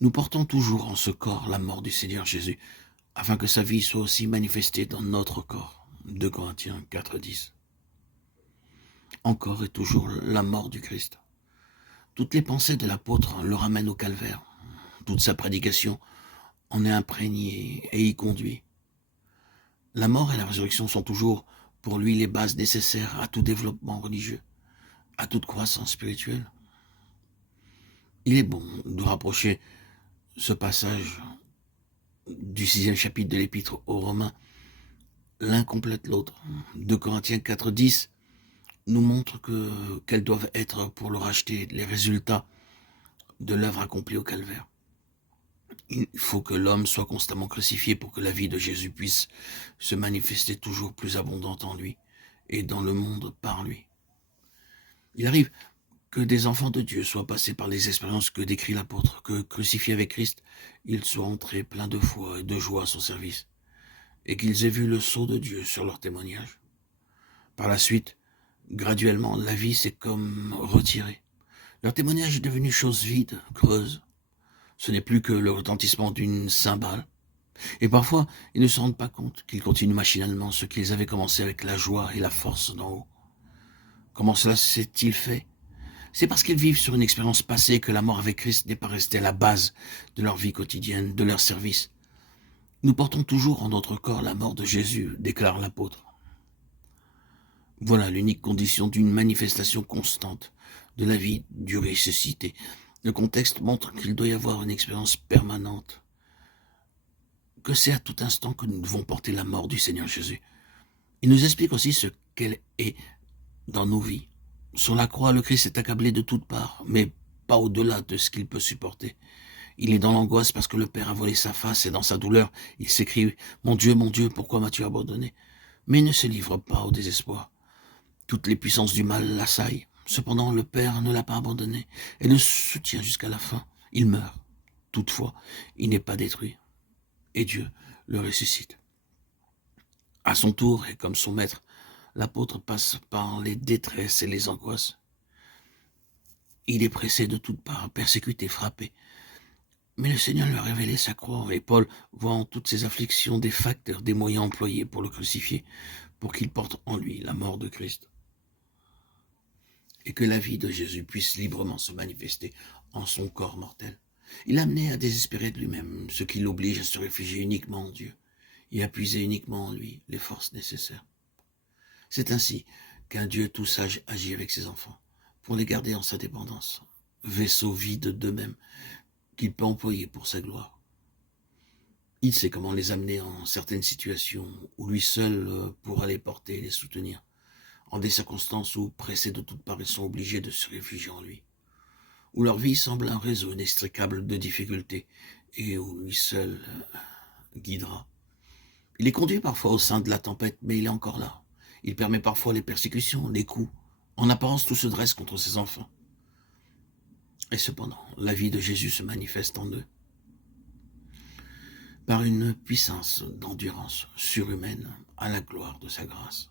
Nous portons toujours en ce corps la mort du Seigneur Jésus, afin que sa vie soit aussi manifestée dans notre corps. 2 Corinthiens 4,10. Encore et toujours la mort du Christ. Toutes les pensées de l'apôtre le ramènent au calvaire. Toute sa prédication en est imprégnée et y conduit. La mort et la résurrection sont toujours pour lui les bases nécessaires à tout développement religieux, à toute croissance spirituelle. Il est bon de rapprocher ce passage du 6e chapitre de l'Épître aux Romains. L'un complète l'autre. 2 Corinthiens 4,10 nous montre quels doivent être pour le racheter les résultats de l'œuvre accomplie au calvaire. Il faut que l'homme soit constamment crucifié pour que la vie de Jésus puisse se manifester toujours plus abondante en lui et dans le monde par lui. Il arrive que des enfants de Dieu soient passés par les expériences que décrit l'apôtre, que crucifiés avec Christ, ils soient entrés pleins de foi et de joie à son service, et qu'ils aient vu le sceau de Dieu sur leur témoignage. Par la suite, graduellement, la vie s'est comme retirée. Leur témoignage est devenu chose vide, creuse. Ce n'est plus que le retentissement d'une cymbale. Et parfois, ils ne se rendent pas compte qu'ils continuent machinalement ce qu'ils avaient commencé avec la joie et la force d'en haut. Comment cela s'est-il fait? C'est parce qu'ils vivent sur une expérience passée que la mort avec Christ n'est pas restée à la base de leur vie quotidienne, de leur service. Nous portons toujours en notre corps la mort de Jésus, déclare l'apôtre. Voilà l'unique condition d'une manifestation constante de la vie du ressuscité. Le contexte montre qu'il doit y avoir une expérience permanente, que c'est à tout instant que nous devons porter la mort du Seigneur Jésus. Il nous explique aussi ce qu'elle est dans nos vies. Sur la croix, le Christ est accablé de toutes parts, mais pas au-delà de ce qu'il peut supporter. Il est dans l'angoisse parce que le Père a volé sa face et dans sa douleur, il s'écrie « Mon Dieu, pourquoi m'as-tu abandonné ?» Mais il ne se livre pas au désespoir. Toutes les puissances du mal l'assaillent. Cependant, le Père ne l'a pas abandonné et le soutient jusqu'à la fin. Il meurt. Toutefois, il n'est pas détruit. Et Dieu le ressuscite. À son tour, et comme son maître, l'apôtre passe par les détresses et les angoisses. Il est pressé de toutes parts, persécuté, frappé. Mais le Seigneur lui a révélé sa croix, et Paul voit en toutes ces afflictions des facteurs, des moyens employés pour le crucifier, pour qu'il porte en lui la mort de Christ. Et que la vie de Jésus puisse librement se manifester en son corps mortel. Il a amené à désespérer de lui-même, ce qui l'oblige à se réfugier uniquement en Dieu, et à puiser uniquement en lui les forces nécessaires. C'est ainsi qu'un Dieu tout sage agit avec ses enfants, pour les garder en sa dépendance, vaisseaux vides d'eux-mêmes, qu'il peut employer pour sa gloire. Il sait comment les amener en certaines situations où lui seul pourra les porter et les soutenir, en des circonstances où, pressés de toutes parts, ils sont obligés de se réfugier en lui, où leur vie semble un réseau inextricable de difficultés et où lui seul guidera. Il est conduit parfois au sein de la tempête, mais il est encore là. Il permet parfois les persécutions, les coups. En apparence, tout se dresse contre ses enfants. Et cependant, la vie de Jésus se manifeste en eux par une puissance d'endurance surhumaine à la gloire de sa grâce.